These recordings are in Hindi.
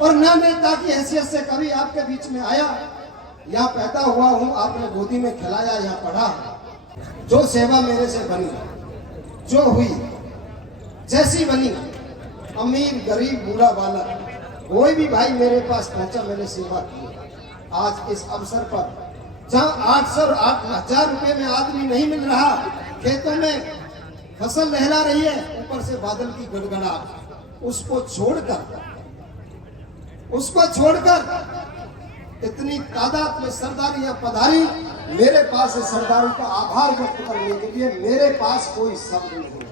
और ना नेता की हैसियत से कभी आपके बीच में आया। यहाँ पैदा हुआ हूँ, आपने गोदी में खिलाया, यहाँ पढ़ा। जो सेवा मेरे से बनी, जो हुई, जैसी बनी, अमीर गरीब बूढ़ा बालक, कोई भी भाई मेरे पास पहुंचा, मैंने सेवा की। आज इस अवसर पर जहाँ 8,000 रुपए में आदमी नहीं मिल रहा, खेतों में फसल लहरा रही है, ऊपर से बादल की गड़गड़ाहट, उसको छोड़कर इतनी तादाद में सरदारियां पधारी। मेरे पास इस सरदारों का आभार व्यक्त करने के लिए मेरे पास कोई शब्द नहीं है।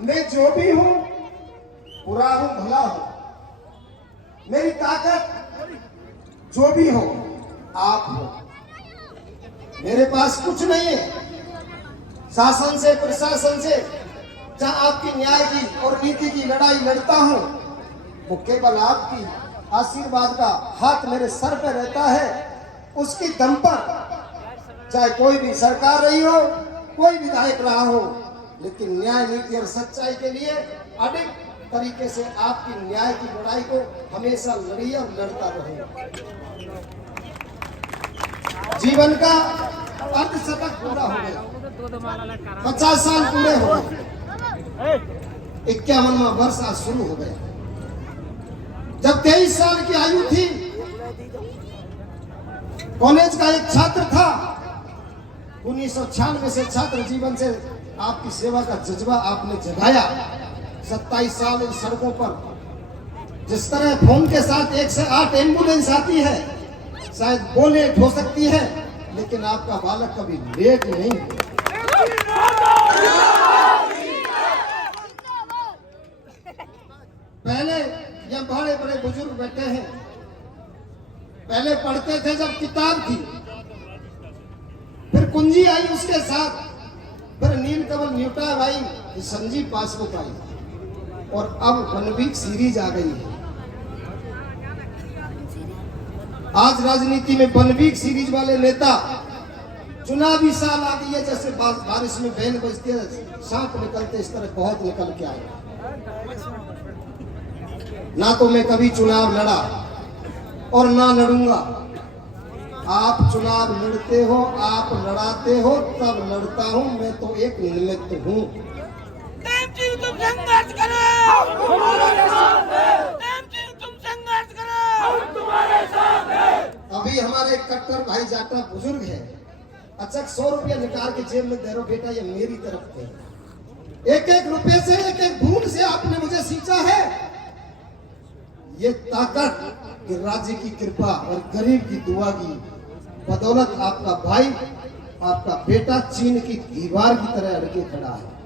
मैं जो भी हूं, बुरा हूं भला हूं, मेरी ताकत जो भी हो आप हो। मेरे पास कुछ नहीं है। शासन से प्रशासन से जहां आपकी न्याय की और नीति की लड़ाई लड़ता हूं, वो केवल आपकी आशीर्वाद का हाथ मेरे सर पे रहता है। उसकी दम पर चाहे कोई भी सरकार रही हो, कोई विधायक रहा हो, लेकिन न्याय नीति और सच्चाई के लिए अडिग तरीके से आपकी न्याय की लड़ाई को हमेशा लड़ी और लड़ता रहे। जीवन का अर्धशतक पूरा हो गया, 50 साल पूरे हो गए, 51वां वर्ष आज शुरू हो गया। जब 23 साल की आयु थी, कॉलेज का एक छात्र था। 1996 से छात्र जीवन से आपकी सेवा का जज्बा आपने जगाया। 27 साल इन सड़कों पर, जिस तरह फोन के साथ 108 एम्बुलेंस आती है, शायद वो लेट हो सकती है, लेकिन आपका बालक कभी लेट नहीं। पहले यहाँ बड़े बड़े बुजुर्ग बैठे हैं, पहले पढ़ते थे जब किताब थी, फिर कुंजी आई उसके साथ, फिर नीलकमल न्यूटन आई, संजीव पासबुक आई, और अब वनवीक सीरीज आ गई है। आज राजनीति में वनवीक सीरीज वाले नेता, चुनावी साल आ गई है, जैसे बारिश में बैल बजती है, सांप निकलते, इस तरह बहुत निकल के आए। ना तो मैं कभी चुनाव लड़ा और ना लड़ूंगा। आप चुनाव लड़ते हो, आप लड़ाते हो, तब लड़ता हूं। मैं तो एक निमित्त हूं। तुम संघर्ष करो, तुम्हारे साथ है। तुम संघर्ष करो, तुम्हारे साथ है। अभी हमारे कट्टर भाई जाटा बुजुर्ग है, अच्छा 100 रुपया निकाल के जेब में दे रहो, बेटा ये मेरी तरफ से। एक एक रुपए से, एक एक बूंद से आपने मुझे सींचा है। ये ताकत राज्य की कृपा और गरीब की दुआ की बदौलत आपका भाई, आपका बेटा चीन की दीवार की तरह अड़के खड़ा है।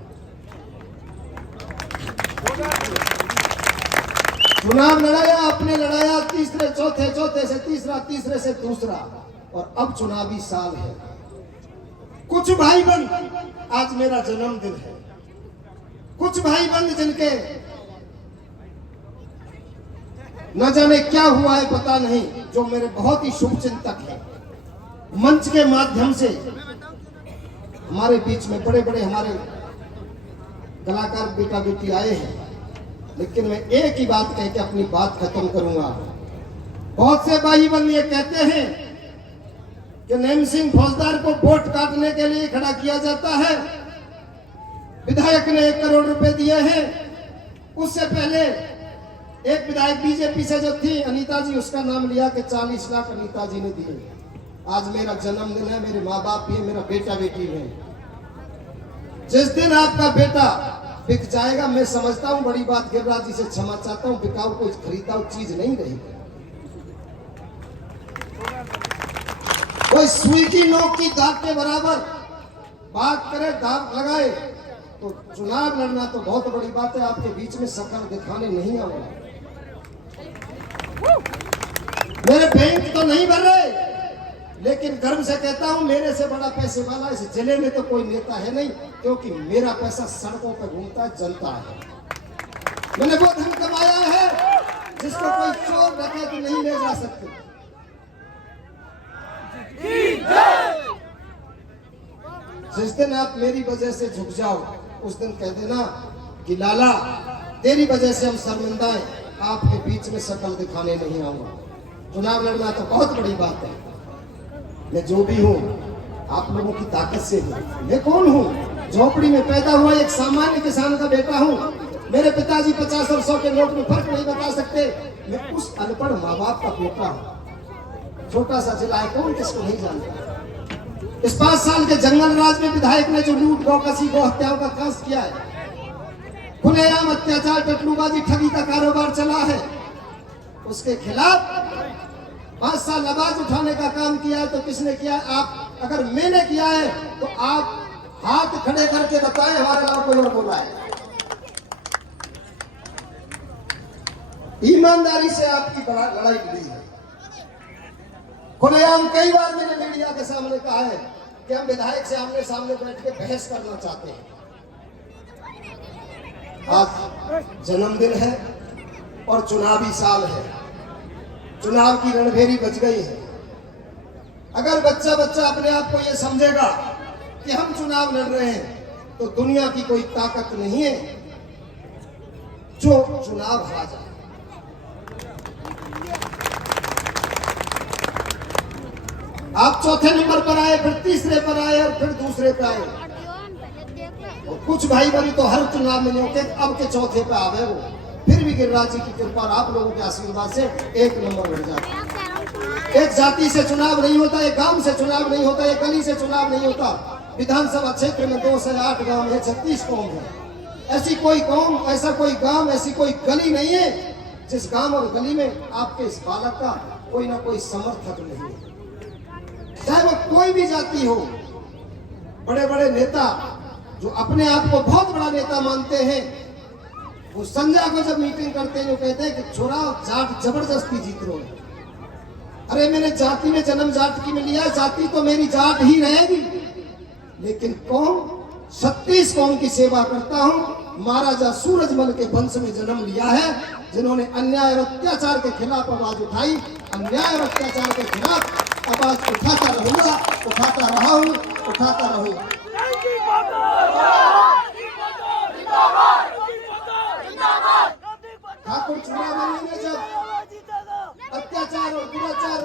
चुनाव लड़ाया, आपने लड़ाया, तीसरे चौथे, चौथे से तीसरा, तीसरे से दूसरा, और अब चुनावी साल है। कुछ भाई बंद, आज मेरा जन्मदिन है, कुछ भाई बंद जिनके न जाने क्या हुआ है पता नहीं, जो मेरे बहुत ही शुभ चिंतक हैं, मंच के माध्यम से हमारे बीच में बड़े बड़े हमारे कलाकार बेटा बेटी आए हैं। लेकिन मैं एक ही बात कह के अपनी बात खत्म करूंगा। बहुत से भाई बंद ये कहते हैं कि नैम सिंह फौजदार को वोट काटने के लिए खड़ा किया जाता है, विधायक ने 1 करोड़ रुपए दिए हैं। उससे पहले एक विधायक बीजेपी से जो थी अनीता जी, उसका नाम लिया कि 40 लाख अनीता जी ने दिए। आज मेरा जन्मदिन है, मेरे माँ बाप भी है, मेरा बेटा बेटी है। जिस दिन आपका बेटा बिक जाएगा, मैं समझता हूँ, बड़ी बात गिरिराज जी से क्षमा चाहता हूँ, बिकाऊ कोई खरीदाऊ चीज नहीं रही। कोई सुई की नोक की दाग के बराबर बात करे, दाग लगाए, तो चुनाव लड़ना तो बहुत बड़ी बात है। आपके बीच में शक्ल दिखाने नहीं आऊंगा। मेरे बैंक तो नहीं भर रहे, लेकिन गर्व से कहता हूं, मेरे से बड़ा पैसे वाला इस जिले में तो कोई नेता है नहीं, क्योंकि मेरा पैसा सड़कों पर घूमता है, जलता है। मैंने वो धन कमाया है जिसको कोई चोर डकैत नहीं ले जा सकते। जिस दिन आप मेरी वजह से झुक जाओ, उस दिन कह देना कि लाला तेरी वजह से हम शर्मिंदा हैं, आपके बीच में शक्ल दिखाने नहीं आऊंगा। चुनाव लड़ना तो बहुत बड़ी बात है। मैं जो भी हूँ आप लोगों की ताकत से हूँ। मैं कौन हूँ? झोपड़ी में पैदा हुआ एक सामान्य किसान का बेटा हूँ। मेरे पिताजी 50 और 100 के नोट में फर्क नहीं बता सकते। मैं उस अनपढ़ माँ बाप का बेटा हूँ। छोटा सा जिला है, कौन किसको नहीं जानता। इस 5 साल के जंगल राज में विधायक ने जो लूट, गौकसी, गौ हत्याओं का कांस किया है, खुलेआम अत्याचार, टटलूबाजी, ठगी का कारोबार चला है, उसके खिलाफ 5 साल आवाज उठाने का काम किया है। तो किसने किया? आप। अगर मैंने किया है तो आप हाथ खड़े करके बताएं हमारे अलावा कोई और बोला है? ईमानदारी से आपकी लड़ाई लड़ी है। खुलेआम कई बार मैंने मीडिया के सामने कहा है कि हम विधायक से आमने सामने बैठ के बहस करना चाहते हैं। आज जन्मदिन है और चुनावी साल है, चुनाव की रणभेरी बज गई है। अगर बच्चा बच्चा अपने आप को यह समझेगा कि हम चुनाव लड़ रहे हैं तो दुनिया की कोई ताकत नहीं है जो चुनाव हारा जाए। आप चौथे नंबर पर आए, फिर तीसरे पर आए और फिर दूसरे पर आए। और कुछ भाई बहन तो हर चुनाव में नहीं होते, अब के चौथे पे आ गए वो, फिर भी गिरिराज जी की कृपा और आप लोगों के आशीर्वाद से 1 नंबर बढ़ जाते। एक जाति से चुनाव नहीं होता, एक गांव से चुनाव नहीं होता, एक गली से चुनाव नहीं होता। विधानसभा क्षेत्र में 2 से 8 गांव है, 36 कौम है। ऐसी कोई कौम, ऐसा कोई गांव, ऐसी कोई गली नहीं है जिस गांव और गली में आपके इस बालक का कोई ना कोई समर्थक नहीं है। चाहे वो कोई भी जाति हो। बड़े बड़े नेता जो अपने आप को बहुत बड़ा नेता मानते हैं, वो संजय को जब मीटिंग करते हैं वो कहते हैं कि छोरा जाट जबरदस्ती जीत रहे हो। अरे मैंने जाति में जन्म जाट की में लिया, जाति तो मेरी जाट ही रहेगी, लेकिन कौम 36 कौम की सेवा करता हूँ। महाराजा सूरजमल के वंश में जन्म लिया है, जिन्होंने अन्याय और अत्याचार के खिलाफ आवाज उठाई। अन्याय और अत्याचार के खिलाफ आवाज उठाता रहूंगा, उठाता रहा हूँ, उठाता रहूंगा। ठाकुर चूड़ामणि में जब अत्याचार और दुराचार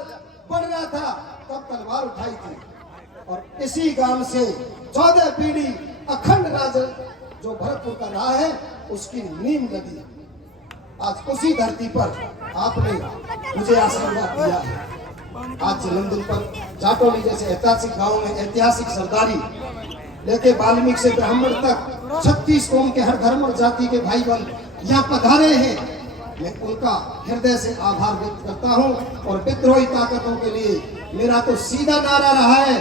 बढ़ रहा था तब तलवार उठाई थी और इसी गांव से 14 पीढ़ी अखंड राज जो भरतपुर का रहा है उसकी नींव लगी। आज उसी धरती पर आपने मुझे आशीर्वाद दिया है। आज जन्मदिन पर जाटोली जैसे ऐतिहासिक गांव में ऐतिहासिक सरदारी लेके वाल्मीकि से ब्राह्मण तक 36 कौम के हर धर्म और जाति के भाई बहन यहाँ पधारे हैं। मैं उनका हृदय से आभार व्यक्त करता हूँ और विद्रोही ताकतों के लिए मेरा तो सीधा नारा रहा है,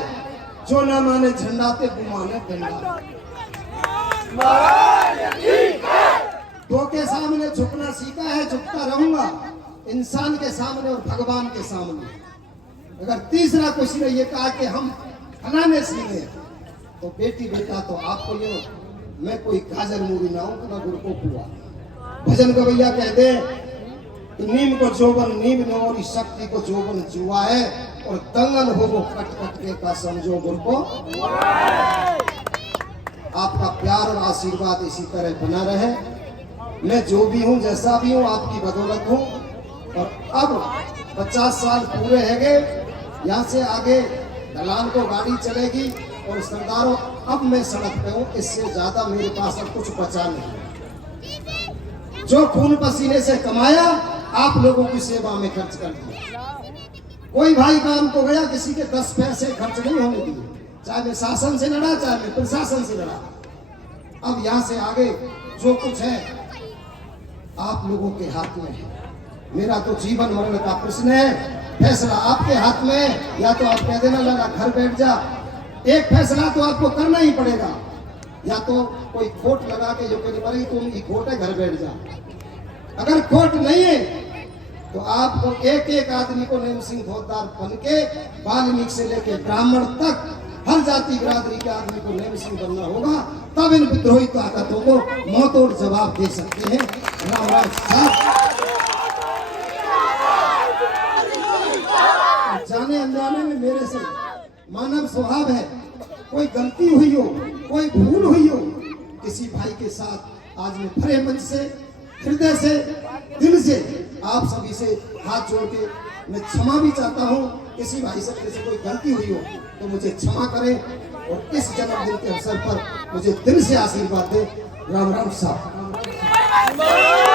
जो न माने झंडा ते वो माने डंडा। दो के सामने झुकना सीखा है, झुकता रहूंगा, इंसान के सामने और भगवान के सामने। अगर तीसरा किसी ने ये कहा कि हम फलाने सीने तो बेटी बेटा तो आपको ये, मैं कोई गाजर मूड़ी ना हूं ना गुड़ को पुआ। भजन गवैया कहते हैं कि नीम को जोबन नीम ने और इस शक्ति को जोबन जुआ है और दंगल हो वो कट कट के का समझो गुड़ को। आपका प्यार और आशीर्वाद इसी तरह बना रहे। मैं जो भी हूँ, जैसा भी हूँ, आपकी बदौलत हूँ। और अब 50 साल पूरे हैं गए, यहाँ से आगे ढलान को गाड़ी चलेगी और सरदारों अब मैं सड़क पे हूँ, इससे ज्यादा मेरे पास अब कुछ बचा नहीं। जो खून पसीने से कमाया आप लोगों की सेवा में खर्च कर दिया। कोई भाई काम को गया, किसी के 10 पैसे खर्च नहीं होने दिए, चाहे मैं शासन से लड़ा चाहे मैं प्रशासन से लड़ा। अब यहाँ से आगे जो कुछ है आप लोगों के हाथ में है। मेरा तो जीवन मरण का प्रश्न है, फैसला आपके हाथ में है। या तो आप कह देना लगा घर बैठ जा, एक फैसला तो आपको करना ही पड़ेगा, या तो कोई खोट लगा के जो कहने पड़ेगी तो उनकी खोट है, घर बैठ जा। अगर खोट नहीं है तो आपको एक एक आदमी को नेम सिंह फौजदार बन के वाल्मीकि से लेके ब्राह्मण तक हर जाति बिरादरी के आदमी को नेम सिंह बनना होगा, तब इन विद्रोही ताकतों को मुंहतोड़ जवाब दे सकते हैं। रामराज साहब, जाने अनजाने में मेरे से मानव स्वभाव है, कोई गलती हुई हो, कोई भूल हुई हो, किसी भाई के साथ आज मैं भरे मंच से हृदय से, दिल से आप सभी से हाथ जोड़ के मैं क्षमा भी चाहता हूँ। किसी भाई से मेरे से कोई गलती हुई हो तो मुझे क्षमा करें और इस जन्मदिन के अवसर पर मुझे दिल से आशीर्वाद दें। राम राम साहब।